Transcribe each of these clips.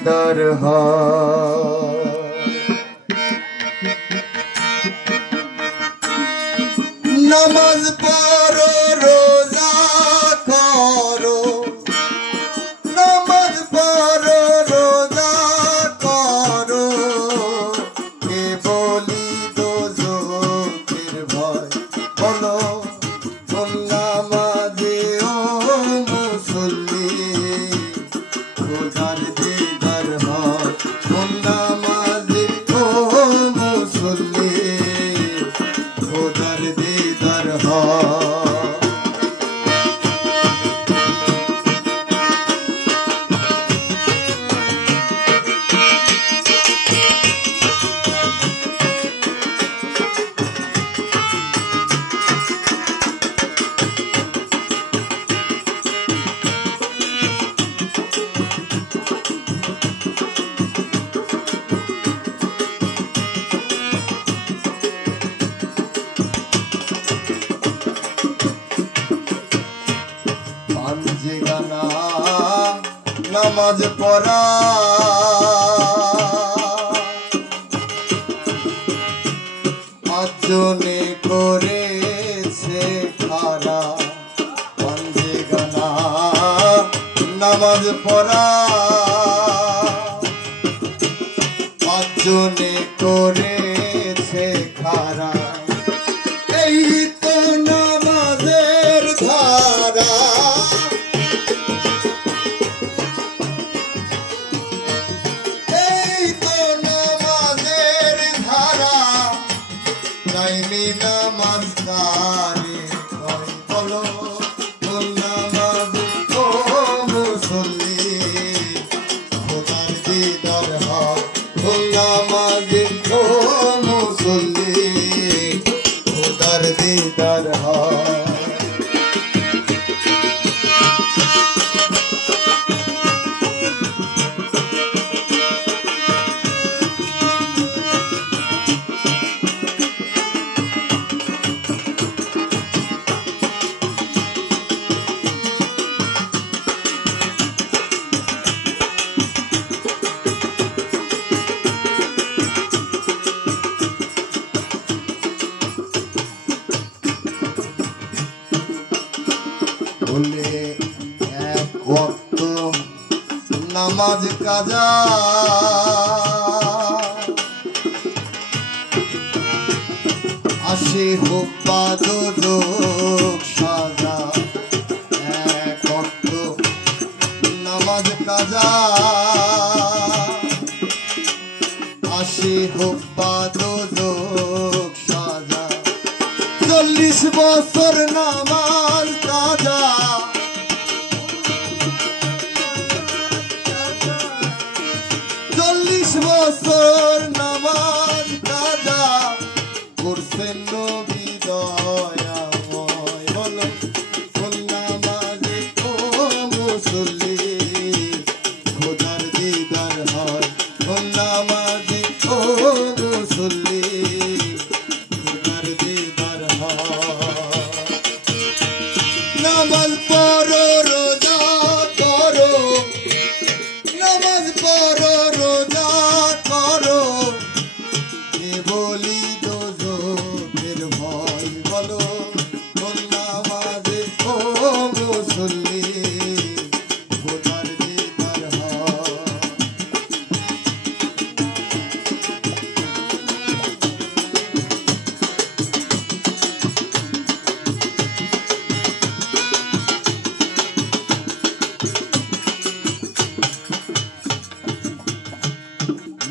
দিদার হয়। নামাজ পড়ো রোজা করো, নামাজ পড়ো রোজা করো, কে বলি দোজখের ভয় বলো। কোন নামাজে ও মুসল্লি খোদার দিদার হয়। কোন নামাজে ও মুসল্লি খোদার দিদার হয়। নামাজ পড়া আজনে করেছে খারা। পাঞ্জে গানা নামাজ পড়া আজনে করেছে খারা। এই তো নামাজের ধারা, নামাজ কারে কয় বলো। কোন নামাজ ও মুসল্লি খোদার দিদার হয়। কোন নামাজ ও মুসল্লি খোদার দিদার হয়। বলে এক ওয়াক্ত নামাজ কাজা, আসে হোক বাদক সাজা। এক ওয়াক্ত নামাজ কাজা, আসে হোক বাদক সাজা। 40 বছর নামাজ কাজা, 40 বছর নামাজ কাজা করছেন নবী দয়াময় বলো। কোন নামাজে ও মুসল্লি খোদার দিদার হয়। কোন নামাজে ও মুসল্লি খোদার দিদার হয়। নামাজ পড়ো রোজা করো, নামাজ পড়ো রোজা করো, কে বলি দোজখের ভয় বলো। কোন নামাজে ও মুসল্লি খোদার দিদার হয়।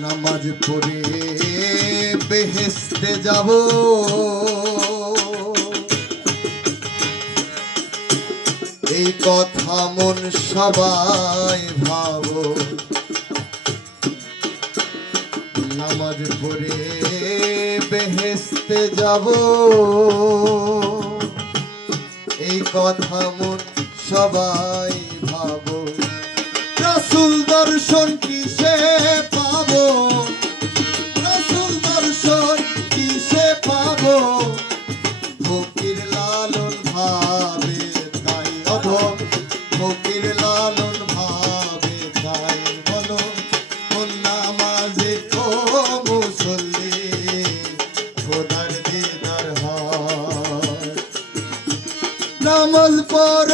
নামাজ পড়ে বেহেশতে যাব, এই কথা মন সবাই ভাবো। নামাজ পড়ে বেহেশতে যাব, এই কথা মন সবাই ভাবো। রাসূল দর্শন কিসে পাবো, রাসূল দর্শন কিসে পাবো। ফকির লালন ভাবে তাই অধম, ফকির লালন ভাবে তাই বলো। মোর